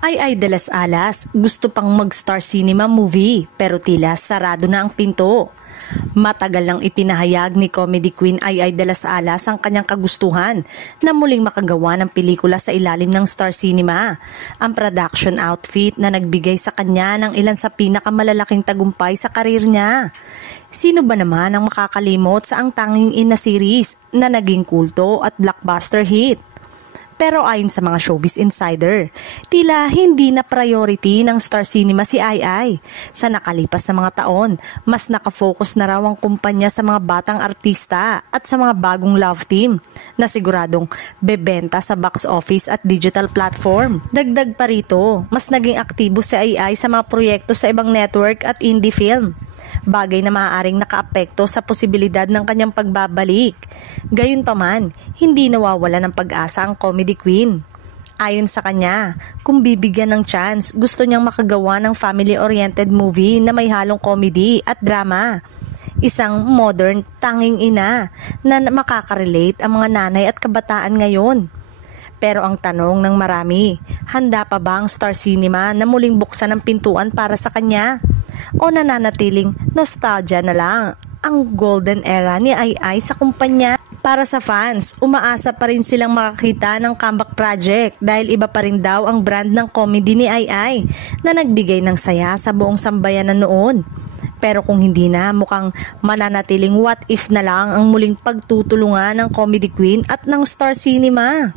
Ay de las Alas, gusto pang mag-Star Cinema movie pero tila sarado na ang pinto. Matagal nang ipinahayag ni comedy queen Ay de las Alas ang kanyang kagustuhan na muling makagawa ng pelikula sa ilalim ng Star Cinema. Ang production outfit na nagbigay sa kanya ng ilan sa pinakamalalaking tagumpay sa karir niya. Sino ba naman ang makakalimot sa ang tanging ina series na naging kulto at blockbuster hit? Pero ayon sa mga showbiz insider, tila hindi na priority ng Star Cinema si Ai. Sa nakalipas na mga taon, mas nakafocus na raw ang kumpanya sa mga batang artista at sa mga bagong love team na siguradong bebenta sa box office at digital platform. Dagdag pa rito, mas naging aktibo si Ai sa mga proyekto sa ibang network at indie film. Bagay na maaaring nakaapekto sa posibilidad ng kanyang pagbabalik. Gayunpaman, hindi nawawala ng pag-asa ang comedy queen. Ayon sa kanya, kung bibigyan ng chance, gusto niyang makagawa ng family-oriented movie na may halong comedy at drama. Isang modern tanging ina na makakarelate ang mga nanay at kabataan ngayon. Pero ang tanong ng marami, handa pa ba ang Star Cinema na muling buksan ang pintuan para sa kanya? O nananatiling nostalgia na lang ang golden era ni Ai sa kumpanya? Para sa fans, umaasa pa rin silang makakita ng comeback project dahil iba pa rin daw ang brand ng comedy ni Ai na nagbigay ng saya sa buong sambayanan noon. Pero kung hindi na, mukhang mananatiling what if na lang ang muling pagtutulungan ng comedy queen at ng Star Cinema.